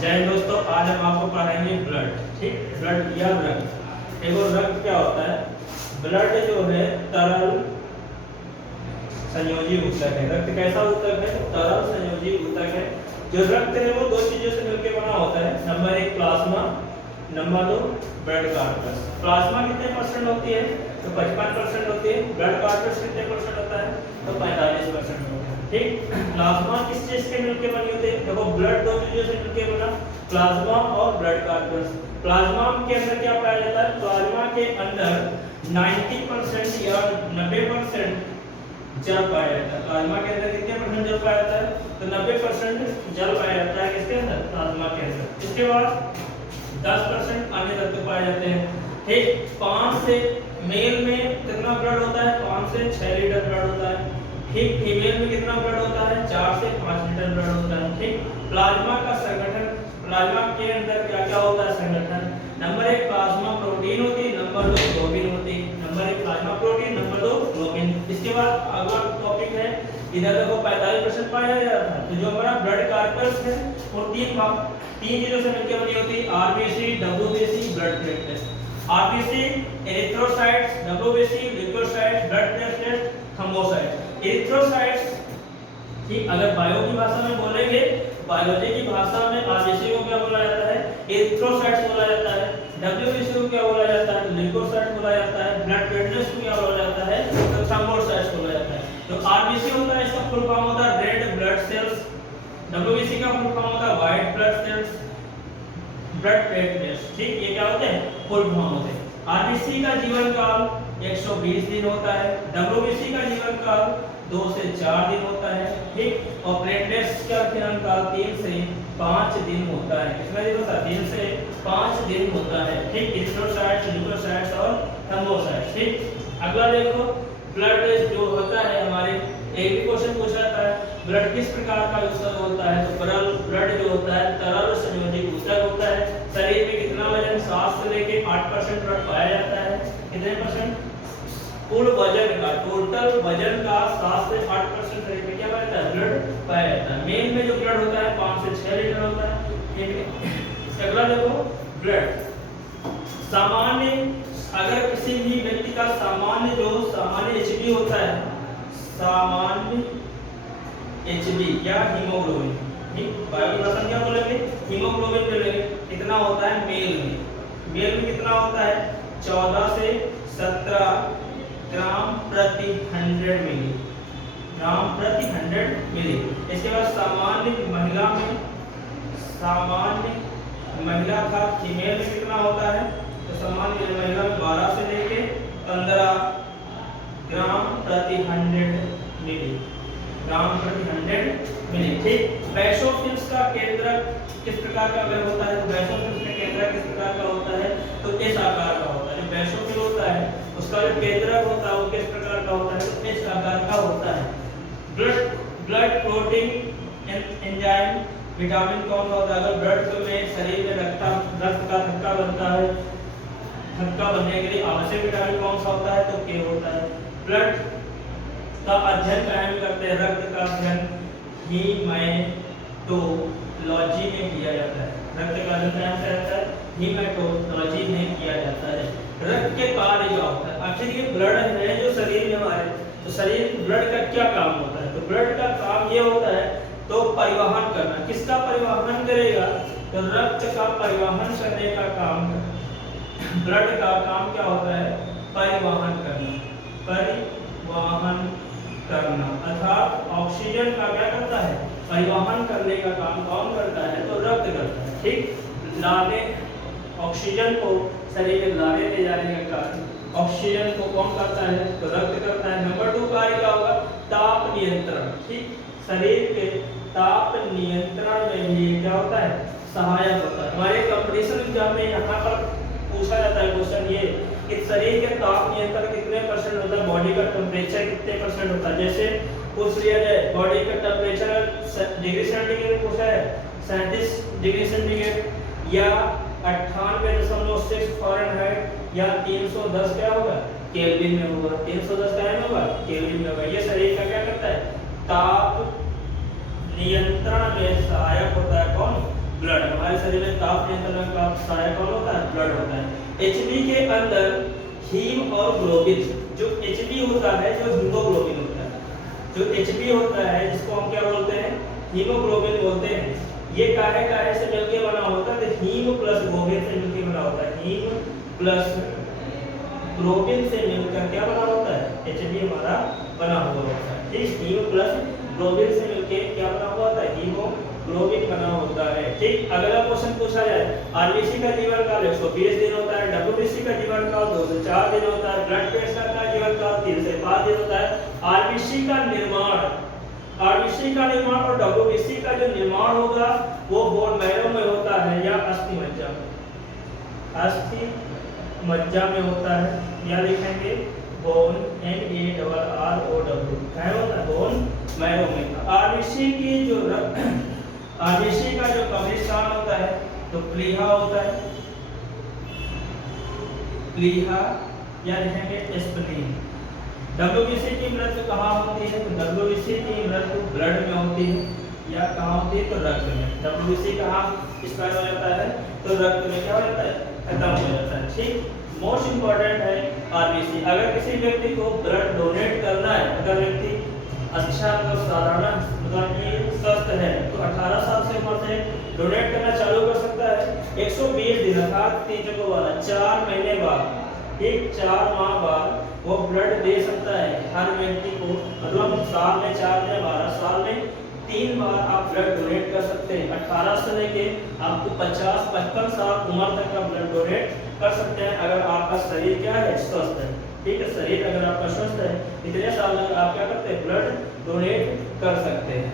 जय दोस्तों, आज हम आपको पढ़ाएंगे ब्लड। ठीक, ब्लड या रक्त। देखो रक्त क्या होता है। ब्लड जो है तरल संयोजी ऊतक है। रक्त कैसा ऊतक है? तरल संयोजी ऊतक है। जो रक्त है वो दो चीजों से मिलकर बना होता है। नंबर एक प्लाज्मा, नंबर दो ब्लड कार्पस। प्लाज्मा कितने परसेंट होती है? तो 55% होती है। ब्लड कार्पस कितने परसेंट होता है? तो 45% होता है। ठीक, प्लाज्मा किस चीज से मिलकर बनी होती है? देखो ब्लड दो चीजों से मिलकर बना, प्लाज्मा और ब्लड कार्पस। प्लाज्मा के अंदर क्या पाया जाता है? प्लाज्मा के अंदर 90% या 90% जल पाया जाता है। प्लाज्मा के अंदर कितने परसेंट जल पाया जाता है? तो 90% जल पाया जाता है। किसके अंदर? प्लाज्मा के अंदर। इसके बाद 10% अन्य तत्व पाए जाते हैं। ठीक, 5 से मेल में कितना ब्लड होता है? 5 से 6 लीटर ब्लड होता है। ठीक, फीमेल में कितना ब्लड होता है? 4 से 5 लीटर ब्लड होता है। ठीक, प्लाज्मा का संगठन, प्लाज्मा के अंदर क्या क्या होता है संगठन? नंबर एक प्लाज्मा प्रोटीन होती है, नंबर दो ग्लोबिन होती है। नंबर एक प्लाज्मा प्रोटीन, नंबर दो ग्लोबिन। इसके बाद अगला टॉपिक है, इधर देखो 45% पाया जा रहा था। तो जो हमारा ब्लड कार्पस है वो तीन चीजों से मिलकर बनी होती है। RBC, WBC, blood platelet. RBC erythrocytes, WBC leucocytes, blood platelet thrombocytes. Erythrocytes ठीक, अगर बायो की भाषा में बोलेंगे, बायोलॉजी की भाषा में आरबीसी को क्या बोला जाता है? एरिथ्रोसाइट्स बोला जाता है। डब्ल्यूबीसी को क्या बोला जाता है? ल्यूकोसाइट्स बोला जाता है। ब्लड प्लेटलेट्स को क्या बोला जाता है? तो थ्रोम्बोसाइट्स बोला जाता है। तो आरबीसी होता है, इसका फुल फॉर्म होता है रेड ब्लड सेल्स। डब्ल्यूबीसी का फुल फॉर्म होता है white blood cells, blood platelets. ठीक, ये क्या होते हैं? फुल फॉर्म होते हैं। आरबीसी का जीवन काल 120 दिन होता है। डब्ल्यूबीसी का जीवन काल 2 से 4 दिन होता है। ठीक, और प्लेटलेट्स का जीवन काल 3 से 5 दिन होता है। कितना दिन होता है? 3 से 5 दिन होता है। ठीक, एरिथ्रोसाइट्स, ल्यूकोसाइट्स और थ्रोम्बोसाइट्स। ठीक, अगला देखो ब्लड जो होता है हमारे, एक भी क्वेश्चन पूछा जाता है ब्लड किस प्रकार का ऊतक होता है? तो ब्लड जो होता है तरल संयोजी ऊतक होता है। शरीर में कितना वजन? 7 से लेके 8% ब्लड पाया जाता है। कितने परसेंट? कुल वजन का, टोटल वजन का 7 से 8% शरीर में क्या पाया जाता है? ब्लड पाया जाता है। मेल में जो ब्लड होता है 5 से 6 लीटर होता है। ठीक है, अगला देखो ब्लड सामान्य, अगर किसी भी व्यक्ति का सामान्य एचबी होता है, सामान्य एचबी या हीमोग्लोबिन, ठीक, बायो की भाषा में क्या बोलेंगे? हीमोग्लोबिन बोलेंगे। कितना होता है मेल में? मेल में कितना होता है? 14 से 17 ग्राम प्रति 100 मिली, ग्राम प्रति 100 मिली। इसके बाद सामान्य महिला में, सामान्य महिला का फीमेल में कितना होता है? तो सामान्य महिला में 12 से लेके 15 ग्राम प्रति 100 मिली, ग्राम प्रति 100 मिली। ठीक, बेसोफिल्स का केंद्रक किस प्रकार का अगर होता है? बेसोफिल्स का केंद्रक किस प्रकार का होता है? तो इस आकार का होता है। जो बेसोफिल होता है उसका जो केंद्रक होता है वो किस प्रकार का होता है? तो इस आकार का होता है। ब्लड प्रोटीन, एंजाइम, विटामिन कौन सा होता है? अगर ब्लड में शरीर में रक्त का थक्का बनता है, थक्का बनने के लिए आवश्यक विटामिन कौन सा होता है? तो के होता है। ब्लड का अध्ययन कहाँ में करते हैं? रक्त का अध्ययन हीमेटोलॉजी में किया जाता है। रक्त का अध्ययन कहाँ से होता है? हीमेटोलॉजी में किया जाता है। रक्त के कार्य क्या होता है? आखिर ये ब्लड है जो शरीर में हमारे, तो शरीर ब्लड का क्या काम होता है? तो ब्लड का काम ये होता है तो परिवहन करना। किसका परिवहन करेगा? तो रक्त का परिवहन करने का काम, ब्लड का काम क्या होता है? परिवहन करना, परिवहन करना। अर्थात ऑक्सीजन का क्या करता है? परिवहन करने का काम कौन करता है? तो रक्त करता है। ठीक, लाने, ऑक्सीजन को शरीर में लाने ले जाने का कार्य ऑक्सीजन को कौन करता है? तो रक्त करता है। नंबर 2 कार्य क्या होगा? ताप नियंत्रण। ठीक, शरीर के ताप नियंत्रण में भी क्या होता है? सहायक होता है। हमारे कंपटीशन एग्जाम में यहाँ पर पूछा जाता है क्वेश्चन ये कि शरीर के ताप नियंत्रण कितने परसेंट होता है? बॉडी का टेम्परेचर कितने परसेंट होता है? जैसे पूछ लिया जाए बॉडी का टेम्परेचर डिग्री सेंटीग्रेड पूछा है, 37 डिग्री सेंटीग्रेड या 98.6 फ़ारेनहाइट या 310 क्या होगा? केल्विन में होगा। 310 क्या में होगा? केल्विन में होगा। ये शरीर का क्या करता है? ताप नियंत्रण में सहायक होता है। कौन? ब्लड। हमारे शरीर में ताप नियंत्रण का सहायक कौन होता है? ब्लड होता है। एचबी के अंदर हीम और ग्लोबिन, जो एचबी होता है जो हीमोग्लोबिन होता है, जो एचबी होता है जिसको हम क्या बोलते हैं? हीमोग्लोबिन बोलते हैं। ये काहे काहे से मिलके बना होता है? तो हीम प्लस ग्लोबिन से मिलके बना होता है। हीम प्लस ग्लोबिन से मिलकर क्या बना होता है? एचबी हमारा बना हुआ होता है। ठीक, हीम प्लस ग्लोबिन से मिलके क्या बना हुआ होता है? हीमोग्लोबिन बना होता है। ठीक, अगला क्वेश्चन पूछा जाए, आरबीसी का जीवन काल 120 दिन होता है, डब्ल्यूबीसी का जीवन काल 2 से 4 दिन होता है, ब्लड प्रेशर का जीवन काल 3 से 5 दिन होता है। आरबीसी का निर्माण और डब्ल्यूबीसी का जो निर्माण होगा वो बोन मैरो में होता है या अस्थि मज्जा में? अस्थि मज्जा में होता है। या लिखेंगे बोन MARROW क्या होता है? बोन मैरो में। आरबीसी का जो कब्रिस्तान होता है तो प्लीहा होता है, प्लीहा या लिखेंगे स्प्लीन। डब्ल्यूबीसी की मृत्यु कहाँ होती है? तो डब्ल्यूबीसी की मृत्यु ब्लड में होती है या कहाँ होती है? तो रक्त में। डब्ल्यूबीसी कहाँ एक्सपायर हो जाता है? तो रक्त में क्या हो जाता है? खत्म हो जाता है। ठीक, मोस्ट इंपॉर्टेंट है आरबीसी। अगर किसी व्यक्ति को ब्लड डोनेट करना है, अगर व्यक्ति अच्छा मतलब साधारण मतलब कि स्वस्थ है तो 18 साल से उम्र से डोनेट करना चालू कर सकता है। 120 दिन अर्थात 4 महीने बाद, ठीक 4 माह बाद वो ब्लड दे सकता है हर व्यक्ति को। मतलब साल में 4 महीने 12 साल में 3 बार आप ब्लड डोनेट कर सकते हैं। 18 से लेके आपको 50-55 साल उम्र तक का ब्लड डोनेट कर सकते हैं अगर आपका शरीर क्या है? स्वस्थ है। ठीक है, शरीर अगर आपका स्वस्थ है इतने साल तक आप क्या करते हैं? ब्लड डोनेट कर सकते हैं।